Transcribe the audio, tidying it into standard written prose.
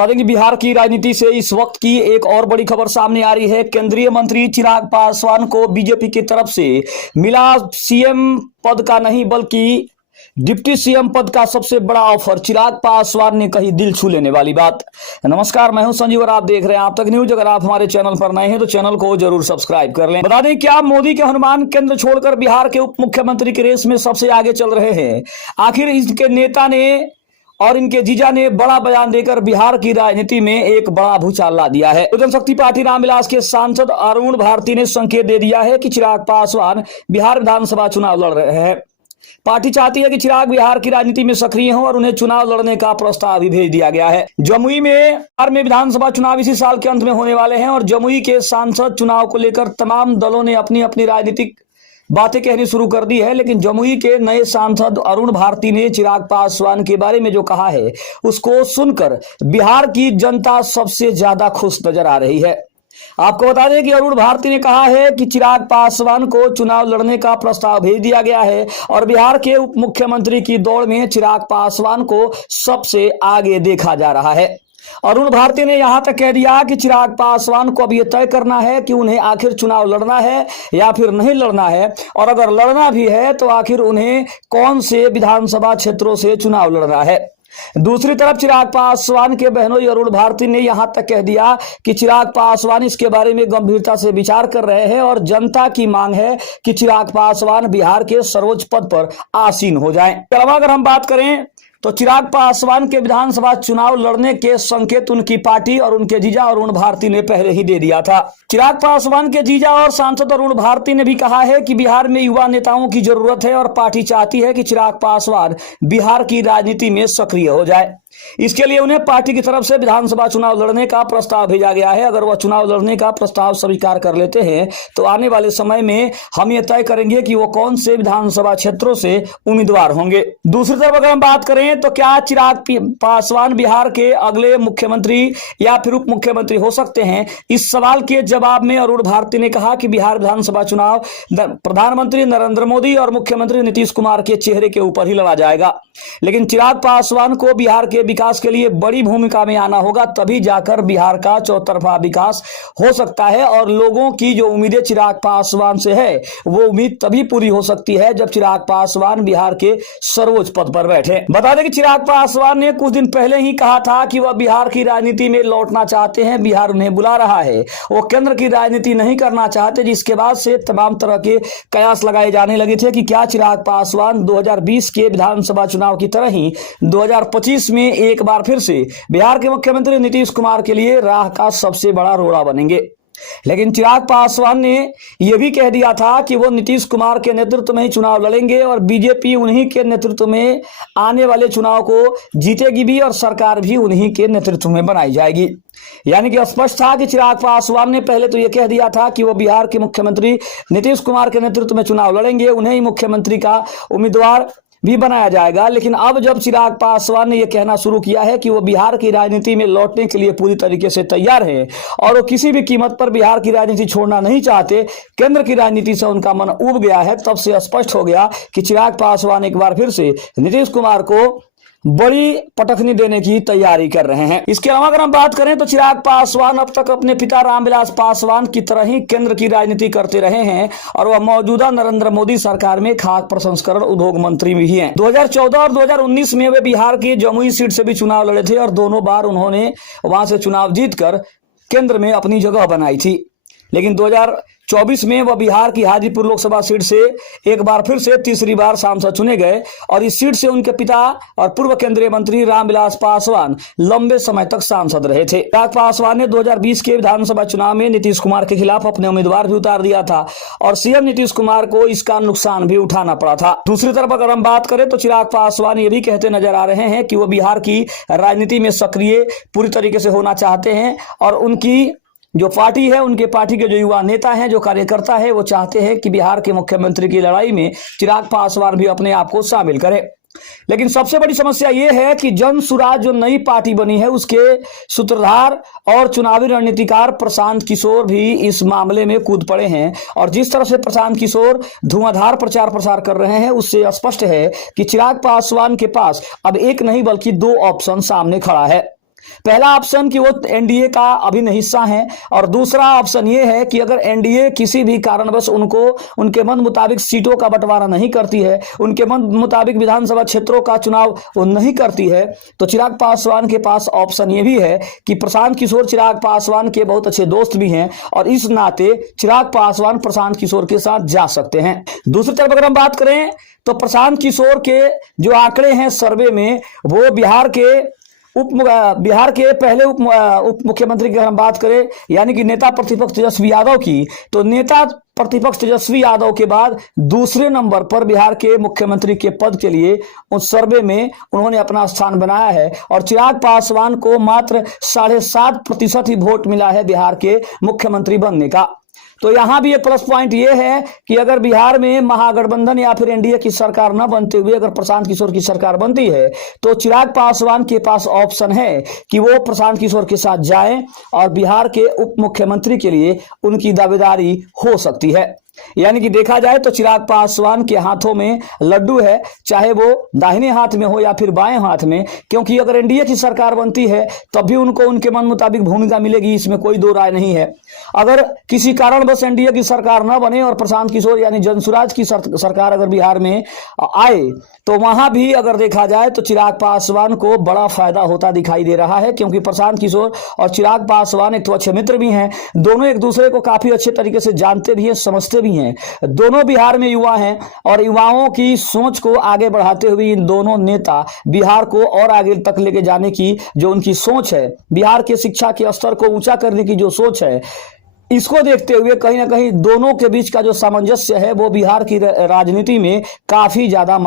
बता दें कि बिहार की राजनीति से इस वक्त की एक और बड़ी खबर सामने आ रही है। केंद्रीय मंत्री चिराग पासवान को बीजेपी की तरफ से मिला सीएम पद का नहीं बल्कि डिप्टी सीएम पद का सबसे बड़ा ऑफर। चिराग पासवान ने कही दिल छू लेने वाली बात। नमस्कार, मैं हूं संजीव और आप देख रहे हैं आप तक न्यूज। अगर आप हमारे चैनल पर नए हैं तो चैनल को जरूर सब्सक्राइब कर लें। बता दें क्या मोदी के हनुमान केंद्र छोड़कर बिहार के उप मुख्यमंत्री की रेस में सबसे आगे चल रहे हैं। आखिर इसके नेता ने और इनके जीजा ने बड़ा बयान देकर बिहार की राजनीति में एक बड़ा भूचाल ला दिया है। जनशक्ति पार्टी रामविलास के सांसद अरुण भारती ने संकेत दे दिया है कि चिराग पासवान बिहार विधानसभा चुनाव लड़ रहे हैं। पार्टी चाहती है कि चिराग बिहार की राजनीति में सक्रिय हों और उन्हें चुनाव लड़ने का प्रस्ताव भी भेज दिया गया है। जमुई में बिहार में विधानसभा चुनाव इसी साल के अंत में होने वाले हैं और जमुई के सांसद चुनाव को लेकर तमाम दलों ने अपनी अपनी राजनीतिक बातें कहनी शुरू कर दी है। लेकिन जमुई के नए सांसद अरुण भारती ने चिराग पासवान के बारे में जो कहा है उसको सुनकर बिहार की जनता सबसे ज्यादा खुश नजर आ रही है। आपको बता दें कि अरुण भारती ने कहा है कि चिराग पासवान को चुनाव लड़ने का प्रस्ताव भेज दिया गया है और बिहार के उप मुख्यमंत्री की दौड़ में चिराग पासवान को सबसे आगे देखा जा रहा है। अरुण भारती ने यहां तक कह दिया कि चिराग पासवान को अब यह तय करना है कि उन्हें आखिर चुनाव लड़ना है या फिर नहीं लड़ना है, और अगर लड़ना भी है तो आखिर उन्हें कौन से विधानसभा क्षेत्रों से चुनाव लड़ना है। दूसरी तरफ चिराग पासवान के बहनोई अरुण भारती ने यहां तक कह दिया कि चिराग पासवान इसके बारे में गंभीरता से विचार कर रहे हैं और जनता की मांग है कि चिराग पासवान बिहार के सर्वोच्च पद पर आसीन हो जाएं। अगर हम बात करें तो चिराग पासवान के विधानसभा चुनाव लड़ने के संकेत उनकी पार्टी और उनके जीजा अरुण भारती ने पहले ही दे दिया था। चिराग पासवान के जीजा और सांसद अरुण भारती ने भी कहा है कि बिहार में युवा नेताओं की जरूरत है और पार्टी चाहती है कि चिराग पासवान बिहार की राजनीति में सक्रिय हो जाए। इसके लिए उन्हें पार्टी की तरफ से विधानसभा चुनाव लड़ने का प्रस्ताव भेजा गया है। अगर वह चुनाव लड़ने का प्रस्ताव स्वीकार कर लेते हैं तो आने वाले समय में हम यह तय करेंगे कि वो कौन से विधानसभा क्षेत्रों से उम्मीदवार होंगे। दूसरी तरफ अगर हम बात करें तो क्या चिराग पासवान बिहार के अगले मुख्यमंत्री या फिर उप मुख्यमंत्री हो सकते हैं? इस सवाल के जवाब में अरुण भारती ने कहा कि बिहार विधानसभा चुनाव प्रधानमंत्री नरेंद्र मोदी और मुख्यमंत्री नीतीश कुमार के चेहरे के ऊपर ही लड़ा जाएगा, लेकिन चिराग पासवान को बिहार के विकास के लिए बड़ी भूमिका में आना होगा, तभी जाकर बिहार का चौतरफा विकास हो सकता है। और लोगों की जो उम्मीदें चिराग पासवान से है वो उम्मीद तभी पूरी हो सकती है जब चिराग पासवान बिहार के सर्वोच्च पद पर बैठे। बता दें कि चिराग पासवान ने कुछ दिन पहले ही कहा था कि वह बिहार की राजनीति में लौटना चाहते हैं, बिहार उन्हें बुला रहा है, वो केंद्र की राजनीति नहीं करना चाहते, जिसके बाद से तमाम तरह के कयास लगाए जाने लगे थे कि क्या चिराग पासवान 2020 के विधानसभा चुनाव की तरह ही 2025 में एक बार फिर से बिहार के मुख्यमंत्री नीतीश कुमार के लिए राह का सबसे बड़ा रोड़ा बनेंगे। लेकिन चिराग पासवान ने यह भी कह दिया था कि वो नीतीश कुमार के नेतृत्व में ही चुनाव लड़ेंगे और बीजेपी उन्हीं के नेतृत्व में आने वाले चुनाव को जीतेगी भी और सरकार भी उन्हीं के नेतृत्व में बनाई जाएगी। यानी कि स्पष्ट था कि चिराग पासवान ने पहले तो यह कह दिया था कि वो बिहार के मुख्यमंत्री नीतीश कुमार के नेतृत्व में चुनाव लड़ेंगे, उन्हें ही मुख्यमंत्री का उम्मीदवार भी बनाया जाएगा। लेकिन अब जब चिराग पासवान ने यह कहना शुरू किया है कि वो बिहार की राजनीति में लौटने के लिए पूरी तरीके से तैयार हैं और वो किसी भी कीमत पर बिहार की राजनीति छोड़ना नहीं चाहते, केंद्र की राजनीति से उनका मन उब गया है, तब से स्पष्ट हो गया कि चिराग पासवान एक बार फिर से नीतीश कुमार को बड़ी पटखनी देने की तैयारी कर रहे हैं। इसके अलावा अगर हम बात करें तो चिराग पासवान अब तक अपने पिता रामविलास पासवान की तरह ही केंद्र की राजनीति करते रहे हैं और वह मौजूदा नरेंद्र मोदी सरकार में खाद्य प्रसंस्करण उद्योग मंत्री भी हैं। 2014 और 2019 में वे बिहार की जमुई सीट से भी चुनाव लड़े थे और दोनों बार उन्होंने वहां से चुनाव जीतकर केंद्र में अपनी जगह बनाई थी। लेकिन 2024 में वह बिहार की हाजीपुर लोकसभा सीट से एक बार फिर से तीसरी बार सांसद चुने गए और इस सीट से उनके पिता और पूर्व केंद्रीय मंत्री रामविलास पासवान लंबे समय तक सांसद रहे थे। चिराग पासवान ने 2020 के विधानसभा चुनाव में नीतीश कुमार के खिलाफ अपने उम्मीदवार भी उतार दिया था और सीएम नीतीश कुमार को इसका नुकसान भी उठाना पड़ा था। दूसरी तरफ अगर हम बात करें तो चिराग पासवान ये भी कहते नजर आ रहे हैं कि वो बिहार की राजनीति में सक्रिय पूरी तरीके से होना चाहते हैं और उनकी जो पार्टी है, उनके पार्टी के जो युवा नेता हैं, जो कार्यकर्ता है, वो चाहते हैं कि बिहार के मुख्यमंत्री की लड़ाई में चिराग पासवान भी अपने आप को शामिल करें। लेकिन सबसे बड़ी समस्या यह है कि जन सुराज जो नई पार्टी बनी है उसके सूत्रधार और चुनावी रणनीतिकार प्रशांत किशोर भी इस मामले में कूद पड़े हैं और जिस तरह से प्रशांत किशोर धुआंधार प्रचार प्रसार कर रहे हैं उससे स्पष्ट है कि चिराग पासवान के पास अब एक नहीं बल्कि दो ऑप्शन सामने खड़ा है। पहला ऑप्शन कि वो एनडीए का अभिन्न हिस्सा हैं, और दूसरा ऑप्शन ये है कि अगर एनडीए किसी भी कारणवश उनको उनके मन मुताबिक सीटों का बंटवारा नहीं करती है, उनके मन मुताबिक विधानसभा क्षेत्रों का चुनाव वो नहीं करती है, तो चिराग पासवान के पास ऑप्शन ये भी है कि प्रशांत किशोर चिराग पासवान के बहुत अच्छे दोस्त भी हैं, और इस नाते चिराग पासवान प्रशांत किशोर के साथ जा सकते हैं। दूसरी तरफ अगर हम बात करें तो प्रशांत किशोर के जो आंकड़े हैं सर्वे में, वो बिहार के पहले उप मुख्यमंत्री की अगर हम बात करें, यानी कि नेता प्रतिपक्ष तेजस्वी यादव की, तो नेता प्रतिपक्ष तेजस्वी यादव के बाद दूसरे नंबर पर बिहार के मुख्यमंत्री के पद के लिए उस सर्वे में उन्होंने अपना स्थान बनाया है, और चिराग पासवान को मात्र 7.5% ही वोट मिला है बिहार के मुख्यमंत्री बनने का। तो यहां भी एक प्लस पॉइंट ये है कि अगर बिहार में महागठबंधन या फिर एनडीए की सरकार न बनते हुए अगर प्रशांत किशोर की सरकार बनती है, तो चिराग पासवान के पास ऑप्शन है कि वो प्रशांत किशोर के साथ जाएं और बिहार के उप मुख्यमंत्री के लिए उनकी दावेदारी हो सकती है। यानी कि देखा जाए तो चिराग पासवान के हाथों में लड्डू है, चाहे वो दाहिने हाथ में हो या फिर बाएं हाथ में, क्योंकि अगर एनडीए की सरकार बनती है तब भी उनको उनके मन मुताबिक भूमिका मिलेगी, इसमें कोई दो राय नहीं है। अगर किसी कारणवश एनडीए की सरकार न बने और प्रशांत किशोर यानी जनसुराज की सरकार अगर बिहार में आए, तो वहां भी अगर देखा जाए तो चिराग पासवान को बड़ा फायदा होता दिखाई दे रहा है, क्योंकि प्रशांत किशोर और चिराग पासवान एक तो अच्छे मित्र भी हैं, दोनों एक दूसरे को काफी अच्छे तरीके से जानते भी हैं, समझते भी हैं। दोनों बिहार में युवा हैं, और युवाओं की सोच को आगे बढ़ाते हुए इन दोनों नेता बिहार को और आगे तक लेके जाने की जो उनकी सोच है, बिहार के शिक्षा के स्तर को ऊंचा करने की जो सोच है, इसको देखते हुए कहीं ना कहीं दोनों के बीच का जो सामंजस्य है वो बिहार की राजनीति में काफी ज्यादा